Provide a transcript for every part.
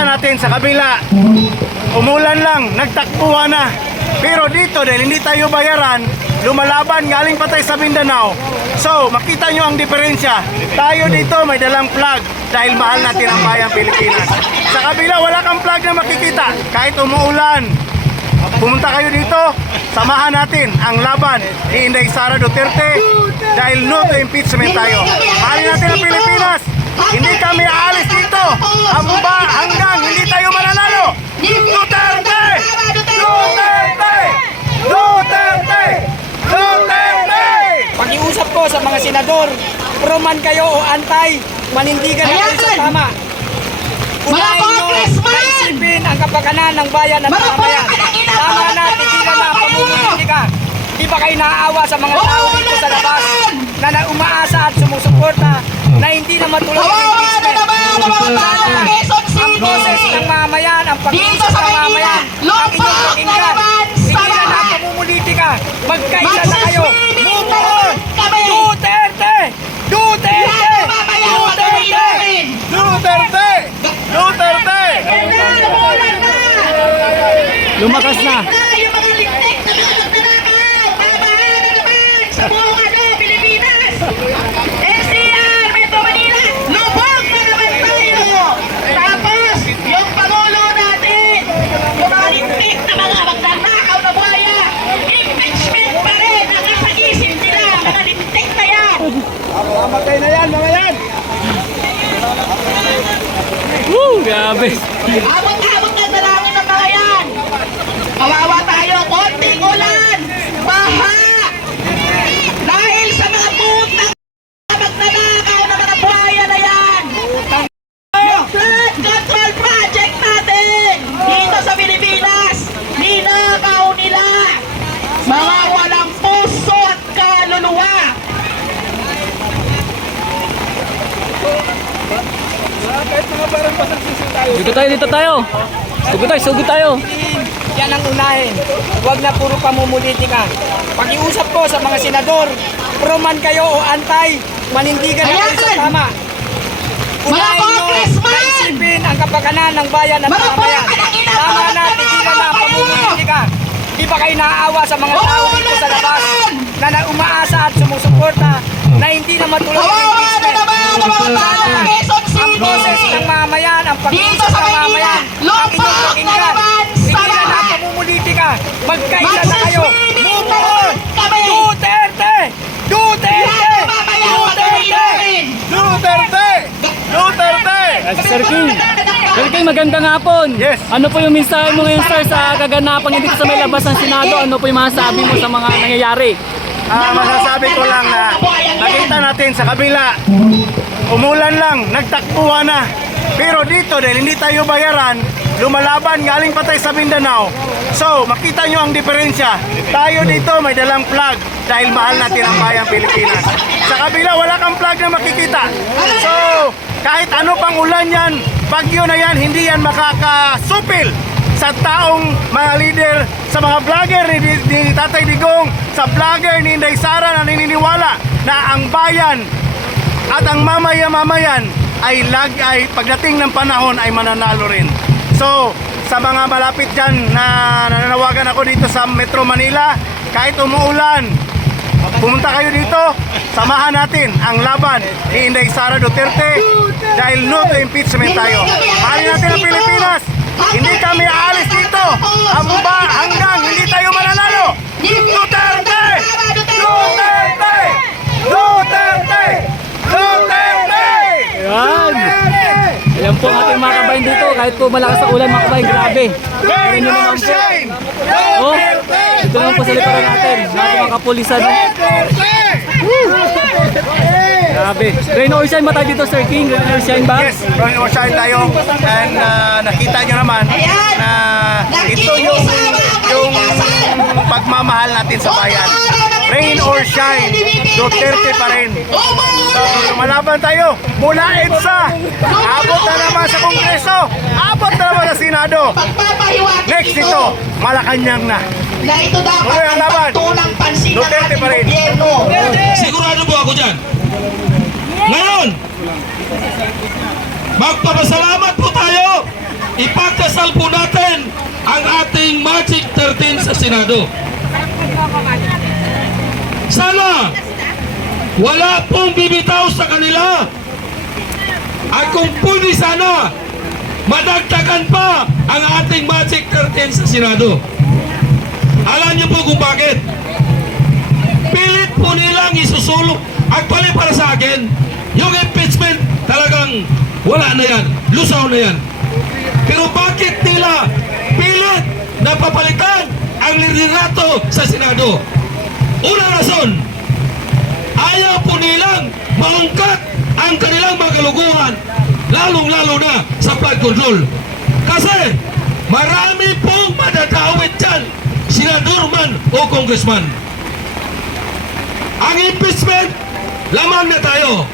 Nakita natin sa kabila, umulan lang, nagtakbuhan na. Pero dito dahil hindi tayo bayaran, lumalaban galing pa tayo sa Mindanao. So makita nyo ang diferensya. Tayo dito may dalang flag dahil mahal natin ang bayang Pilipinas. Sa kabila wala kang flag na makikita kahit umuulan. Pumunta kayo dito, samahan natin ang laban ni Inday Sara Duterte dahil no to impeachment tayo. Mahalin natin ang Pilipinas. Hindi kami aalis dito hanggang hindi tayo mananalo. Duterte! Duterte! Duterte! Duterte! Pakiusap ko sa mga senador, pro man kayo o antay, manindigan natin sa tama. Unahin nyo na isipin ang kapakanan ng bayan at mamamayan. Tama na, tigilan na, pamumulitika. Di ba kayo naaawa sa mga tao dito sa labas na umaasa at sumusuporta na hindi na matuloy ang impeachment? Sana ang boses ng mamayan, ang pag-iisip ng mamayan, ang inyong pakinggan. Tigilan na, pamumulitika. Magkaisa na kayo. Move on! Duterte! Duterte! Duterte! Duterte! Duterte! Lumakas na. Yung mga lintik na mga nagnanakaw, mamahala na naman sa buong Pilipinas. NCR, Metro Manila, lubog na naman tayo. Tapos, yung Pangulo natin, yung mga lintik na mga magnanakaw na buhaya, impeachment pa rin ang nasa isip nila, mga lintik na yan. Mamatay na yan, mga yan! Grabe. Abot-abot na dalangin ng mga yan. Kawawa tayo, konting ulan, baha. Dahil sa mga putang magnanakaw na mga buhaya na yan. Flood control project natin dito sa Pilipinas, ninakaw nila. Mga walang puso at kaluluwa. Dito tayo. Sugod tayo. Yan ang unahin. Huwag na puro pamumulitika. Pakiusap ko sa mga senador, pro man kayo o antay, manindigan natin sa tama. Unahin nyo na isipin ang kapakanan ng bayan at mamamayan. Tama na, tigilan na, pamumulitika. Di ba kayo naaawa sa mga tao dito sa labas na umaasa at sumusuporta na hindi na matuloy ang impeachment? Sana ang boses ng mamayan, ang pag-iisip ng mamayan, ang inyong pakinggan. Tigilan na, pamumulitika. Magkaisa na kayo. Move on! Duterte! Duterte! Duterte! Duterte! Duterte! Sir King, magandang hapon. Yes. Ano po yung mensahe mo ngayon, sir, sa kaganapang dito sa may labas ng Senado? Ano po yung masasabi mo sa mga nangyayari? Masasabi ko lang na nakita natin sa kabila, umulan lang, nagtakbuhan na. Pero dito dahil hindi tayo bayaran, lumalaban galing pa tayo sa Mindanao. So makita nyo ang diferensya. Tayo dito may dalang flag dahil mahal natin ang bayang Pilipinas. Sa kabila wala kang flag na makikita. So kahit ano pang ulan yan, bagyo na yan, hindi yan makakasupil sa taong mga leader, sa mga vlogger ni Tatay Digong, sa vlogger ni Inday Sara na naniniwala na ang bayan at ang mamayan ay pagdating ng panahon ay mananalo rin. So sa mga malapit dyan na nananawagan ako dito sa Metro Manila, kahit umuulan, pumunta kayo dito, samahan natin ang laban ni Inday Sara Duterte dahil no to impeachment tayo. Mahalin natin ang Pilipinas. Hindi kami aalis dito hanggang hindi tayo mananalo. Duterte! Duterte! Duterte! Duterte! Ayan. Ayan po ang ating mga kabayan dito. Kahit po malakas sa ulan, mga kabayan, grabe. Rain or shine! Oh, dito naman po sa likuran natin. Mga kapulisan. Grabe. Rain or shine ba tayo dito, Sir King? Rain or shine ba? Yes, rain or shine tayo. And nakita nyo naman na ito yung pagmamahal natin sa bayan. Rain or shine, Duterte pa rin. So, lumalaban tayo mula EDSA, abot na naman sa Kongreso, abot na naman sa Senado. Next ito, Malacanang na. Na ito Tuloy ang laban. dapat tunang pansin ng Duterte ating pa rin. gobyerno. Sigurado po ako dyan. Ngayon, magpapasalamat po tayo. ipagdasal po natin ang ating Magic 13 sa Senado. Sana wala pong bibitaw sa kanila. At kung pwede sana, madagdagan pa ang ating Magic 13 sa Senado. Alam niyo po kung bakit? Pilit po nilang isusulong. Actually para sa akin, yung impeachment talagang wala na yan. Lusaw na yan. Pero bakit nila pilit na papalitan ang liderato sa Senado? Unang rason, ayaw po nilang maungkat ang kanilang mga kaluguran, lalong-lalo na sa flood control. Kasi marami pong madadawit dyan, senador man o congressman. Ang impeachment, lamang na tayo.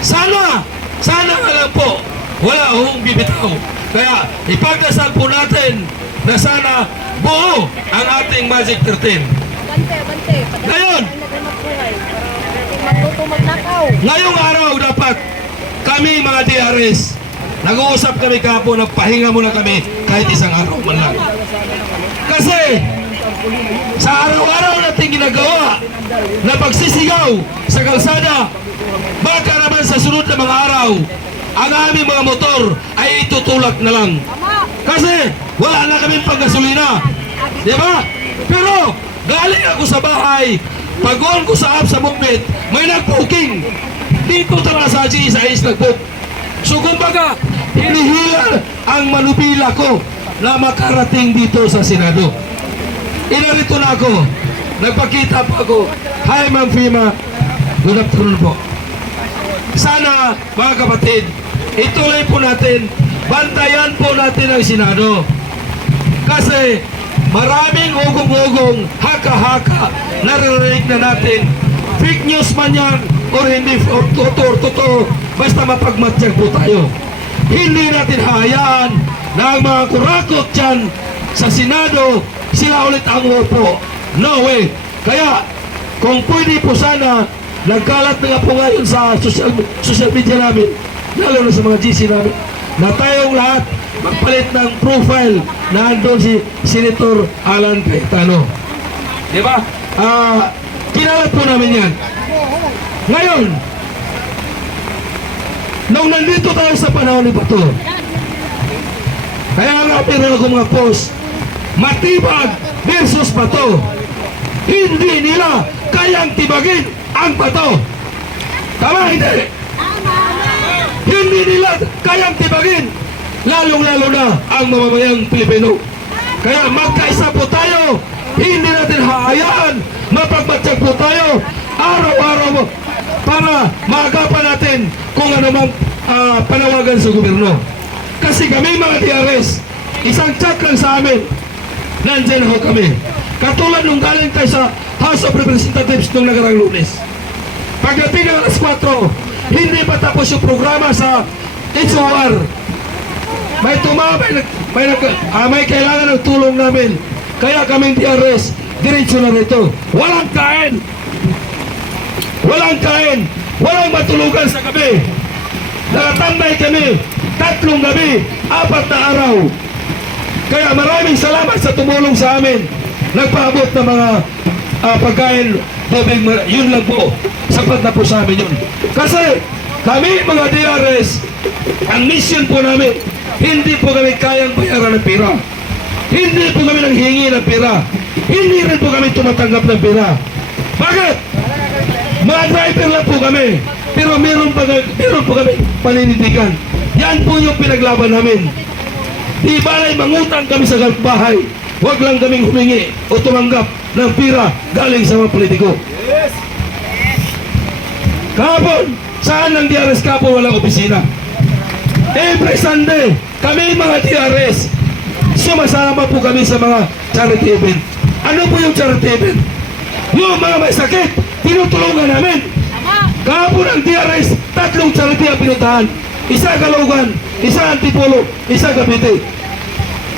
Sana nga lang po, wala hong bibitaw. Kaya ipagdasal po natin na sana buo ang ating Magic 13. Ngayon, ngayong araw dapat kami mga DRS, nag-uusap kami kahapon, nagpahinga muna kami kahit isang araw man lang. Kasi sa araw-araw natin ginagawa na pagsisigaw sa kalsada, baka naman sa sunod na mga araw, ang aming mga motor ay itutulak na lang. Kasi wala na kaming panggasolina. Di ba? Pero galing ako sa bahay, pag-on ko sa app sa Bookbit, may nag-booking. Dito talaga sa GSIS nag-book. So kumbaga, hinihila ang manubila ko na makarating dito sa Senado. Inarito na ako. Nagpakita pa ako. Hi Ma'am Fima. Good afternoon po. Sana mga kapatid, ituloy po natin, bantayan po natin ang Senado. Kasi maraming ugong-ugong, haka-haka, naririnig na natin. Fake news man yan, or hindi, or totoo, basta mapagmatsyag po tayo. Hindi natin hayaan na ang mga kurakot dyan sa Senado, sila ulit ang upo. No way. Kaya, kung pwede po sana, nagkalat na nga po ngayon sa social media namin, lalo na sa mga GC namin, na tayong lahat magpalit ng profile na andun si Senator Alan Cayetano. Di ba? Kinalat po namin yan. Ngayon, nung nandito tayo sa panahon ni Bato, kaya nga meron ako mga post, Matibag versus Bato. Hindi nila kayang tibagin ang Bato. Tama hindi? Hindi nila kayang tibagin, lalong-lalo na ang mamamayang Pilipino. Kaya magkaisa po tayo, hindi natin hayaan, mapagmatsyag po tayo, araw-araw para maagapan natin kung ano mang panawagan sa gobyerno. Kasi kami mga DRS, isang chat lang sa amin, nandyan ho kami. Katulad nung galing tayo sa House of Representatives nung nagarang Lunes. Pagdating ng alas 4, hindi pa tapos yung programa sa HOR. May kailangan ng tulong namin. Kaya kaming DRS, diretso na rito. Walang kain! Walang kain! Walang matulugan sa gabi. Nakatambay kami 3 gabi, 4 na araw. Kaya maraming salamat sa tumulong sa amin. Nagpaabot ng mga pagkain, tubig, yun lang po. Sapat na po sa amin yun. Kasi kami mga DRS, ang mission po namin, hindi po kami kayang bayaran ng pera. Hindi po kami nanghingi ng pera. Hindi rin po kami tumatanggap ng pera. Bakit? Mga driver lang po kami. Pero meron po kami paninindigan. Yan po yung pinaglaban namin. Di balay mangutang kami sa bahay. Huwag lang kaming humingi o tumanggap ng pera galing sa mga politiko. Kahapon, saan ng DRS kahapon walang opisina? Every Sunday, kami mga DRS, sumasama po kami sa mga charity event. Ano po yung charity event? Yung mga may sakit, tinutulungan namin. Kahapon ang DRS, 3 charity ang pinuntahan. Isa Caloocan, isa Antipolo, isa Cavite.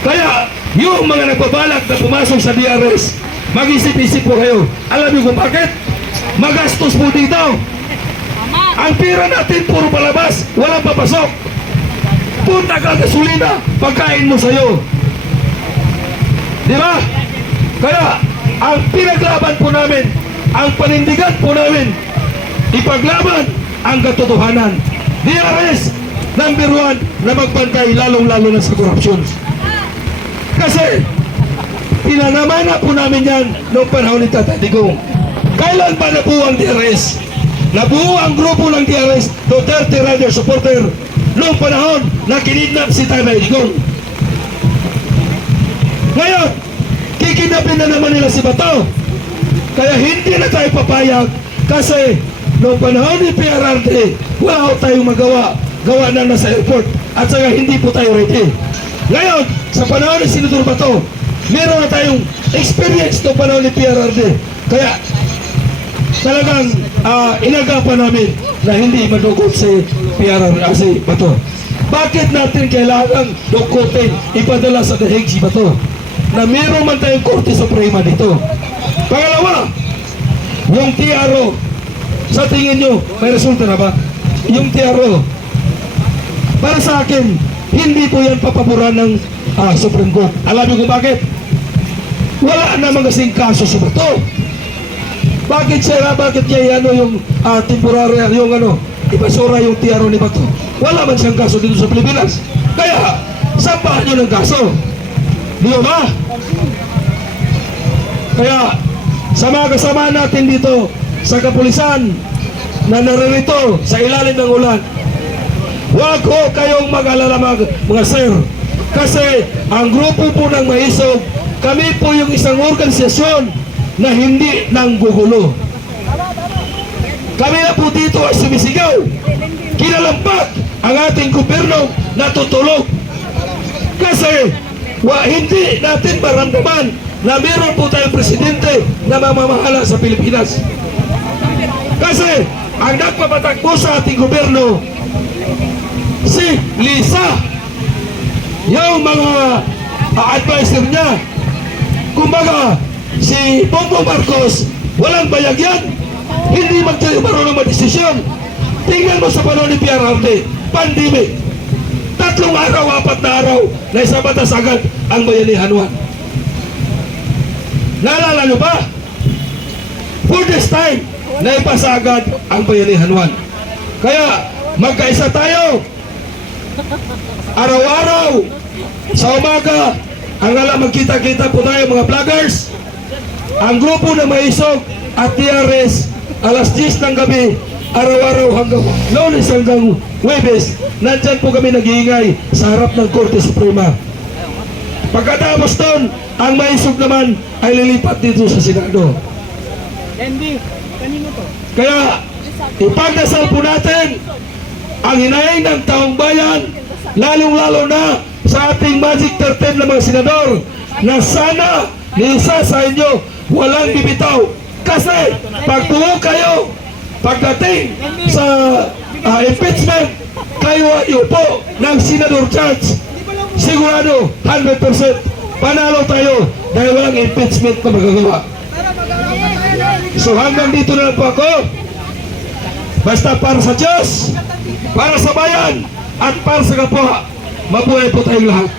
Kaya, yung mga nagbabalak na pumasok sa DRS, mag-isip-isip po kayo. Alam niyo kung bakit? Magastos po dito. Ang pera natin puro palabas, walang papasok. Punta ka gasolina, pagkain mo sa'yo. Di ba? Kaya, ang pinaglaban po namin, ang panindigan po namin, ipaglaban ang katotohanan. DRS, number 1 na magbantay lalong-lalo na sa korupsyon. Kasi, pinanamana po namin yan noong panahon ni Tatay Digong. Kailan ba nabuo ang DRS? Nabuo ang grupo ng DRS, Duterte Radio Supporter, noong panahon na kinidnap si Tatay Digong. Ngayon, kikidnapin na naman nila si Bato. Kaya hindi na tayo papayag kasi noong panahon ni PRRD, wala tayong magawa. Gawa na nasa airport at saka hindi po tayo ready. Ngayon, sa panahon ni Senador Bato, meron na tayong experience noong panahon ni PRRD. Kaya talagang inagapan namin na hindi madukot si PRRD si Bato. Bakit natin kailangan dukutin ipadala sa dahig si Bato? Na meron man tayong Korte Suprema dito. Pangalawa, yung TRO, sa tingin nyo, may resulta na ba? Yung TRO, para sa akin, hindi po yan papaboran ng Supreme Court. Alam niyo kung bakit? Wala naman kasing kaso sa Bato. Bakit siya, bakit niya yung temporary, yung ipasura yung TRO ni Bato? Wala man siyang kaso dito sa Pilipinas. Kaya, sampahan nyo ng kaso. Di ba? Kaya, sa mga kasama natin dito sa kapulisan na naririto sa ilalim ng ulan, huwag ho kayong mag-alala mga sir. Kasi ang grupo po ng Maisog, kami po yung isang organisasyon na hindi nanggugulo. Kami na po dito ay sumisigaw. Kinalampak ang ating gobyerno na tutulog. Kasi hindi natin maramdaman na meron po tayong presidente na mamamahala sa Pilipinas. Kasi ang nagpapatakbo sa ating gobyerno, si Lisa, yung mga advisor niya. Kumbaga, si Bongbong Marcos, walang bayag yan. Hindi marunong mag-desisyon. Tingnan mo sa panahon ni PRRD, pandemic. 3 araw, 4 na araw, na isa batas agad ang Bayanihan 1. Naalala nyo ba? For this time, naipasa agad ang Bayanihan 1. Kaya, magkaisa tayo. Araw-araw, sa umaga, ang magkita-kita po tayo mga vloggers. Ang grupo na Maisog at TRS, alas 10 ng gabi, araw-araw hanggang Lunes hanggang Huwebes, nandyan po kami nag-iingay sa harap ng Korte Suprema. Pagkatapos doon, ang Maisog naman ay lilipat dito sa Senado. Kaya, ipagdasal po natin ang hinaing ng taong bayan, lalong-lalo na sa ating Magic 13 na mga senador, na sana ni isa sa inyo walang bibitaw. Kasi pag buo kayo, pagdating sa impeachment, kayo ay upo ng Senador Judge, sigurado 100% panalo tayo dahil walang impeachment na magagawa. So hanggang dito na lang po ako. Basta para sa Diyos, para sa bayan, at para sa kapwa, mabuhay po tayong lahat.